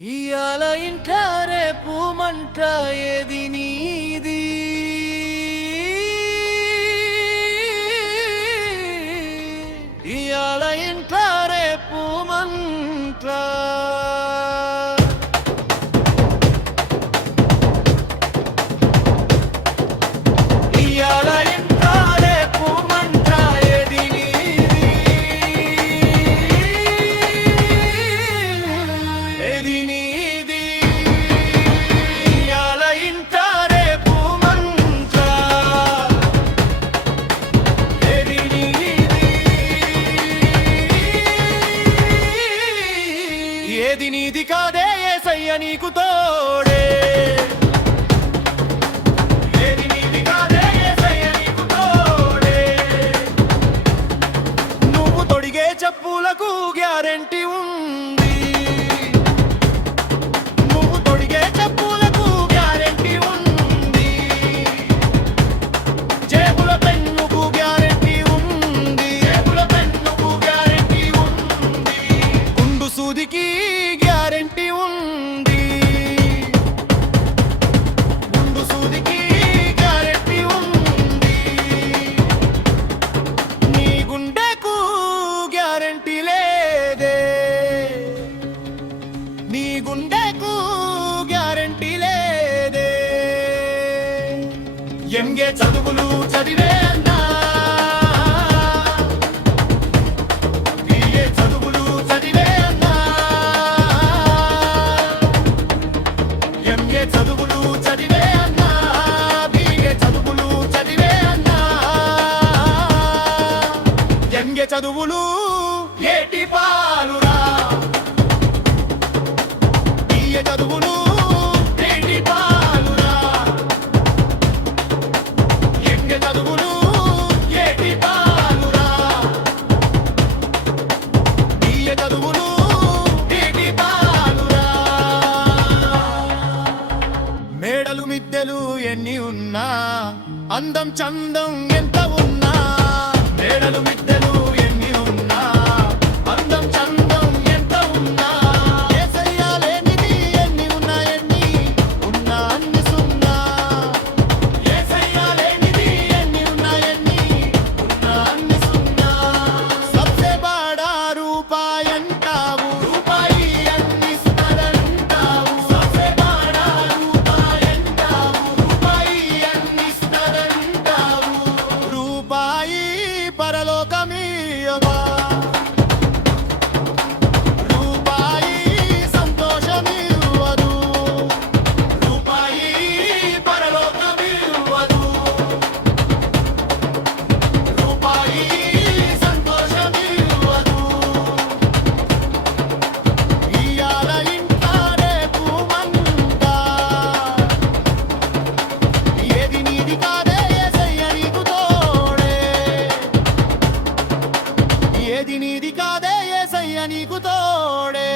ఇయాల ఇంట రేపు మంట ఏది నీది ఇయాల ఇంట రేపు మంట ఇయాల ఇంట రేపు మంట ఏది నీది ఏది నీది ఇయాల ఇంట రేపు మంట ఏది నీది ఏది నీది కాదే యేసయ్య నీకు తోడే ఏది నీది కాదే యేసయ్య నీకు తోడే నువ్వు తొడిగే చెప్పులకు గ్యారెంటీ ఉంది నువ్వు తొడిగే చెప్పులకు గ్యారెంటీ ఉంది జేబుల పెన్నుకు గ్యారెంటీ ఉంది జేబుల పెన్నుకు గ్యారెంటీ ఉంది గుండు సూదికి గ్యారెంటీ ఉంది గుండు సూదికి గ్యారెంటీ ఉంది నీ గుండెకు గ్యారెంటీ లేదే నీ గుండెకు గ్యారెంటీ లేదే ఎంగే చదువులు చదివే అన్నా బిఏ చదువులు చదివే అన్నా ఎంఏ చదువులు చదివే అన్నా బిఏ చదువులు చదివే అన్నా ఎంగే చదువులు ఏటి పాలురా బిఏ చదువులు ఏటి పాలురా ఎంగే చదువులు ఏటి పాలురా బిఏ చదువులు ఏటి పాలురా మేడలు మిద్దెలు ఎన్ని ఉన్నా అందం చందం ఎంత ఉన్నా మేడలు మిద్దెలు ఎన్ని ఉన్నా అందం చందం ఎంత ఉన్నా యేసయ్య లేనిది ఎన్ని ఉన్నా ఎన్ని ఉన్నా అన్ని సున్నా యేసయ్య లేనిది ఎన్ని ఉన్నా ఎన్ని ఉన్నా అన్ని సున్నా సబ్సే బడా రూపాయి అంటావు రూపాయి అన్ని ఇస్తారంటావు సబ్సే బడా రూపాయి అంటావు రూపాయి అన్ని ఇస్తారంటావు రూపాయి పరలోకమీయవా రూపాయి సంతోషమివ్వదు రూపాయి పరలోకమివ్వదు రూపాయి సంతోషమివ్వదు ఇయాల ఇంట రేపు మంట ఏది నీది కాదే యేసయ్య నీకు తోడే ఏది నీది కాదే యేసయ్య నీకు తోడే